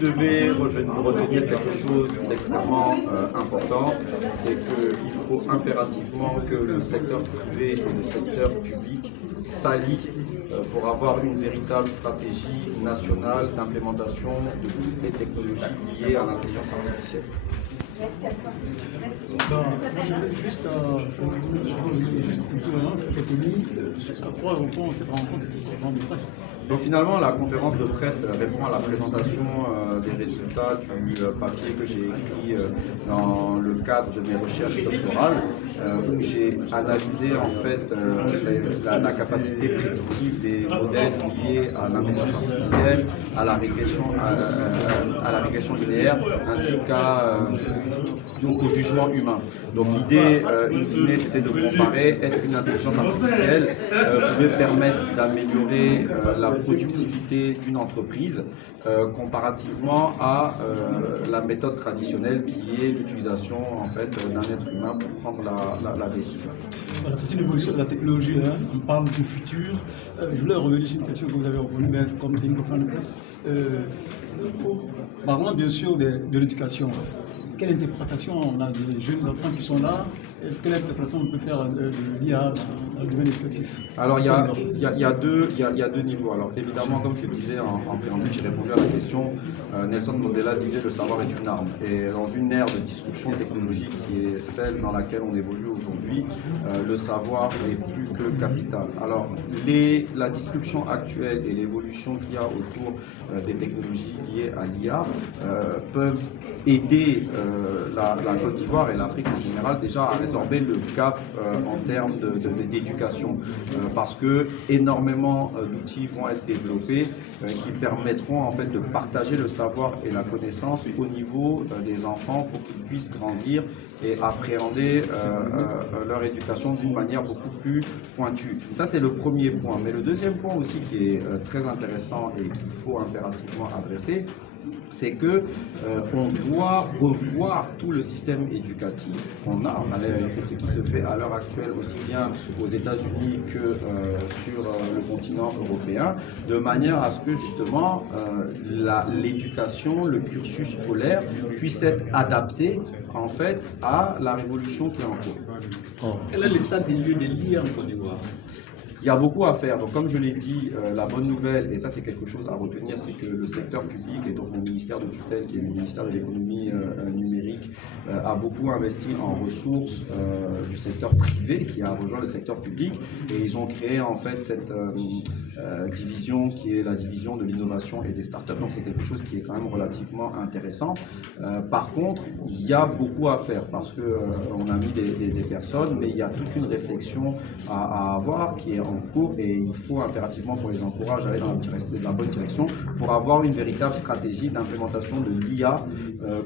devez retenir quelque chose d'extrêmement important, c'est qu'il faut impérativement que le secteur privé et le secteur public s'allient pour avoir une véritable stratégie nationale d'implémentation de toutes les technologies liées à l'intelligence artificielle. Merci à toi. Merci. Je voulais juste quelques minutes sur à quoi répond cette rencontre et cette conférence de presse. Donc finalement, la conférence de presse répond à la présentation des résultats du papier que j'ai écrit dans le cadre de mes recherches doctorales, où j'ai analysé en fait la capacité prédictive des modèles liés à l'intelligence artificielle, à la régression linéaire, ainsi donc au jugement humain. Donc l'idée, in fine, c'était de comparer est-ce qu'une intelligence artificielle pouvait permettre d'améliorer la productivité d'une entreprise comparativement à la méthode traditionnelle qui est l'utilisation en fait d'un être humain pour prendre la décision. Voilà, c'est une évolution de la technologie, hein. On parle du futur. Je voulais revenir sur une question que vous avez revenue, mais comme c'est une conférence de presse. Parlons bien sûr de l'éducation. Quelle interprétation on a des jeunes enfants qui sont là? Quelle interprétation on peut faire de l'IA dans le domaine éducatif? Alors il y a deux niveaux. Alors évidemment, comme je disais en préambule, j'ai répondu à la question. Nelson Mandela disait le savoir est une arme. Et dans une ère de disruption technologique qui est celle dans laquelle on évolue aujourd'hui, le savoir est plus que capital. Alors la disruption actuelle et l'évolution qu'il y a autour des technologies liées à l'IA peuvent aider la Côte d'Ivoire et l'Afrique en général déjà à résorber le gap en termes d'éducation parce que énormément d'outils vont être développés qui permettront en fait de partager le savoir et la connaissance au niveau des enfants pour qu'ils puissent grandir et appréhender leur éducation d'une manière beaucoup plus pointue. Ça c'est le premier point, mais le deuxième point aussi qui est très intéressant et qu'il faut impérativement adresser, c'est que on doit revoir tout le système éducatif qu'on a. C'est ce qui se fait à l'heure actuelle aussi bien aux États-Unis que sur le continent européen, de manière à ce que justement l'éducation, le cursus scolaire puisse être adapté en fait à la révolution qui est en cours. Quel est l'état des lieux de l'IA en Côte d'Ivoire? Il y a beaucoup à faire. Donc, comme je l'ai dit, la bonne nouvelle, et ça c'est quelque chose à retenir, c'est que le secteur public, et donc mon ministère de tutelle, qui est le ministère de l'économie numérique, a beaucoup investi en ressources du secteur privé qui a rejoint le secteur public. Et ils ont créé en fait cette division qui est la division de l'innovation et des startups. Donc, c'est quelque chose qui est quand même relativement intéressant. Par contre, il y a beaucoup à faire parce qu'on a mis des personnes, mais il y a toute une réflexion à avoir qui est en cours et il faut impérativement qu'on les encourage à aller dans la bonne direction pour avoir une véritable stratégie d'implémentation de l'IA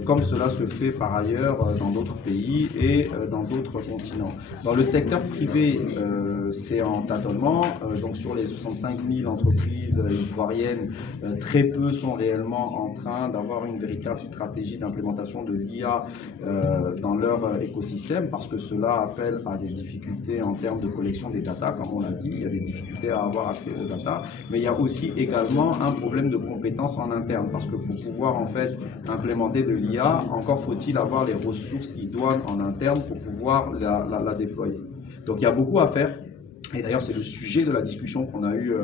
comme cela se fait par ailleurs dans d'autres pays et dans d'autres continents. Dans le secteur privé, c'est en tâtonnement, donc sur les 65 000 entreprises ivoiriennes, très peu sont réellement en train d'avoir une véritable stratégie d'implémentation de l'IA dans leur écosystème parce que cela appelle à des difficultés en termes de collection des data, comme on l'a dit. Il y a des difficultés à avoir accès aux data, mais il y a aussi également un problème de compétences en interne, parce que pour pouvoir en fait implémenter de l'IA, encore faut-il avoir les ressources idoines en interne pour pouvoir la déployer. Donc il y a beaucoup à faire. Et d'ailleurs, c'est le sujet de la discussion qu'on a eue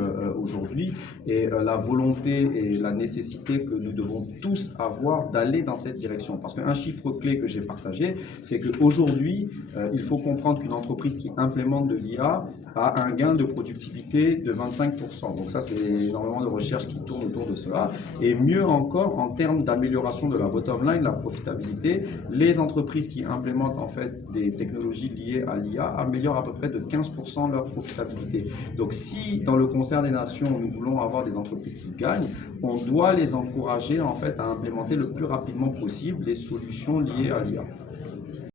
aujourd'hui et la volonté et la nécessité que nous devons tous avoir d'aller dans cette direction. Parce qu'un chiffre clé que j'ai partagé, c'est qu'aujourd'hui, il faut comprendre qu'une entreprise qui implémente de l'IA a un gain de productivité de 25%. Donc ça, c'est énormément de recherches qui tournent autour de cela. Et mieux encore, en termes d'amélioration de la bottom line, la profitabilité, les entreprises qui implémentent en fait des technologies liées à l'IA améliorent à peu près de 15% leur profitabilité. Donc si dans le concert des nations, nous voulons avoir des entreprises qui gagnent, on doit les encourager en fait à implémenter le plus rapidement possible les solutions liées à l'IA.